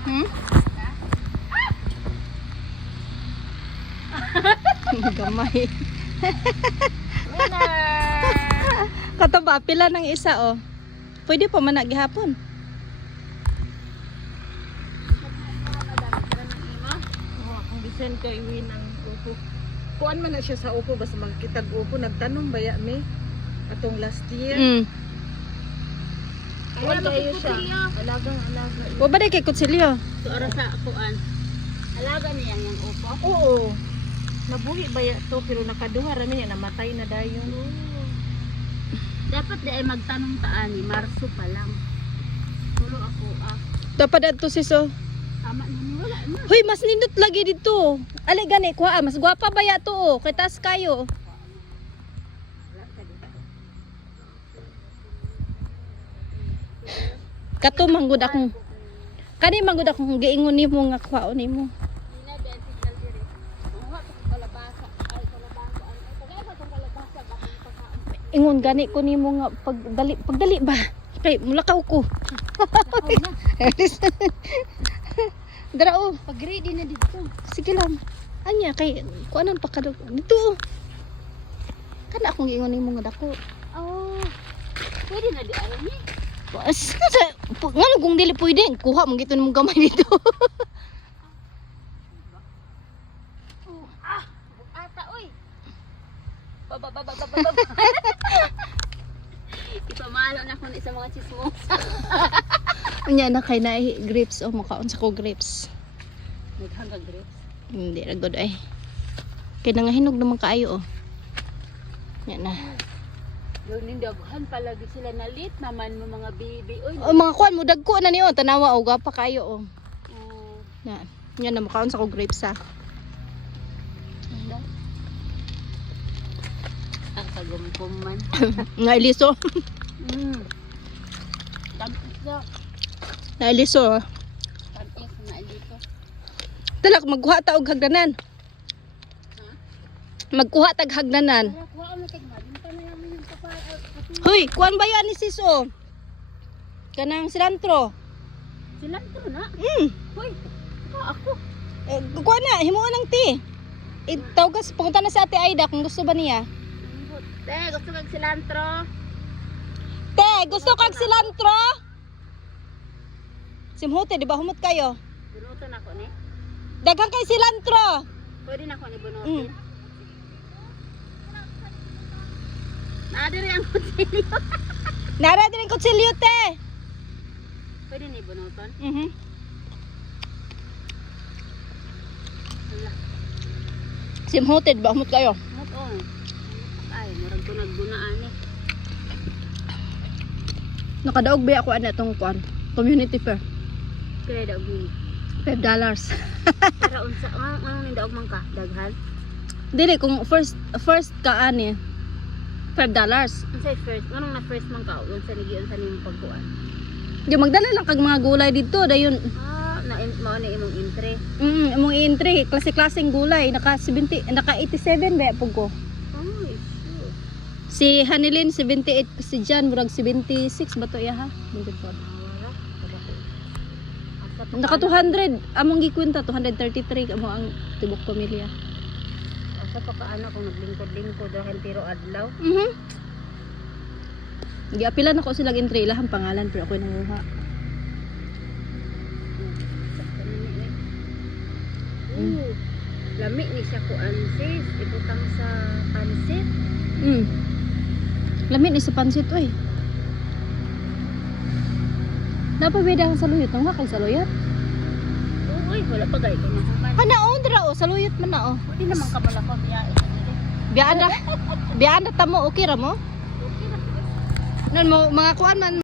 Hmm? Gamay. Kataba, pila ng isa oh. Pwede pa man gihapon. Ang design ko iwin ang upo. Kuan man na siya sa upo basta magkitag upo nagtanong baya mi atong last year. Kuan kayo siya. Alaga. Wa ba day kay kutsilyo? So ara sa kuan. Alaga niya yung upo. Oo. Nabuhi baya to pero nakaduha ra mi namatay na dayon. Dapat di ay magtanong taani, Marso pa lang. Tulo ako Dapat adto sis oh. tama na wala na. Hoy, mas nindot lagi dito. Ali gani kuha, mas gwapa baya to oh. Kay taas kayo. Kato manggod akong kani manggod akong giingon nimo nga kuhaon nimo. Ina den signal dire. Nga to kalabasa. Ay kalabasa. Ay tagay ba tong kalabasa bakit pagkaon. Ingon gani ko nimo nga pagdali ba. Kay mulakaw ko. Dara oh. Pag ready na dito. Sige lang. Anya kay kuanan pa kadto dito. Kana akong giingon nimo nga dako. Oh. Pwede na di ay ni. Bas, ngano kung dili pwede, kuha mong gito mong gamay dito. Ata oy. Baba. Ipamalo na ko ni sa mga chismos. Unya na kay na grapes o makaon sa ko grapes. Naghangag grapes. Hindi ra good ay. Kay nangahinog naman kaayo oh. Yan na. Yung nindaghan palagi sila nalit naman mo mga baby. Oy. O mga kuan mo dagko na niyo tanawa og gapa kayo oh. Oh. Yan. Yan na makaon sa ko grapes ha. Ang kagumpuman. Nga iliso. Tamis na. Na iliso. Oh. Tamis na dito. Talak magkuha ta og hagdanan. Magkuha tag hagdanan. Wala kuha mo tigma. Dinta na namin yung papaya. Hoy, kuan ba yan ni sis oh? Kanang cilantro. Cilantro na. Hoy. Ako. Kuan na, himuon ng tea. Itawgas punta na sa Ate Aida kung gusto ba niya. Te, gusto kag cilantro? Te, gusto kag cilantro? Simhote, di ba humot kayo? Bunuton ako ni. Daghang kay cilantro. Pwede na ako ni bunutin. Naadiri ang kutsilyo. Nara din ang kutsilyo, te. Pwede ni bunuton. Wala. Simhote, di ba humot kayo? Mot on. Ay, murag ko naggunaan eh. Nakadaog ba ako ana tong kuan? Community fair. Kaya daw gini. $5. Pero unsa ang nindaog man ka daghan? Dili kung first ka ani. $5. Unsay first? Nganong na first man ka? Unsa ni giun sa nimong pagkuan? Di magdala lang kag mga gulay dito dayon. Na mao ni imong entry. Imong entry, klase-klaseng gulay, naka 87 ba pug ko. Ay, sure. Si Hanilin 78, si Jan murag 76 ba to iya ha? Wala. Asa pa Naka 200, among gikwenta 233 amo ang tibok pamilya. Asa pa kaano kung naglingkod-lingkod dahil tiro adlaw. Giapilan ako silang entry ilang pangalan pero ako nanguha. Lami ni siya ko ansis, ibutang sa pansit. Lamit ni sa pansit oy. Napabida ang saluyot, nga kay saluyot. Uy, wala pa gay kanya man. Ana on dira o saluyot man na o. Pwede naman ka pala ko biya. Biyaan na tamo okay ra mo? Okay na. Nan mo mga kuan man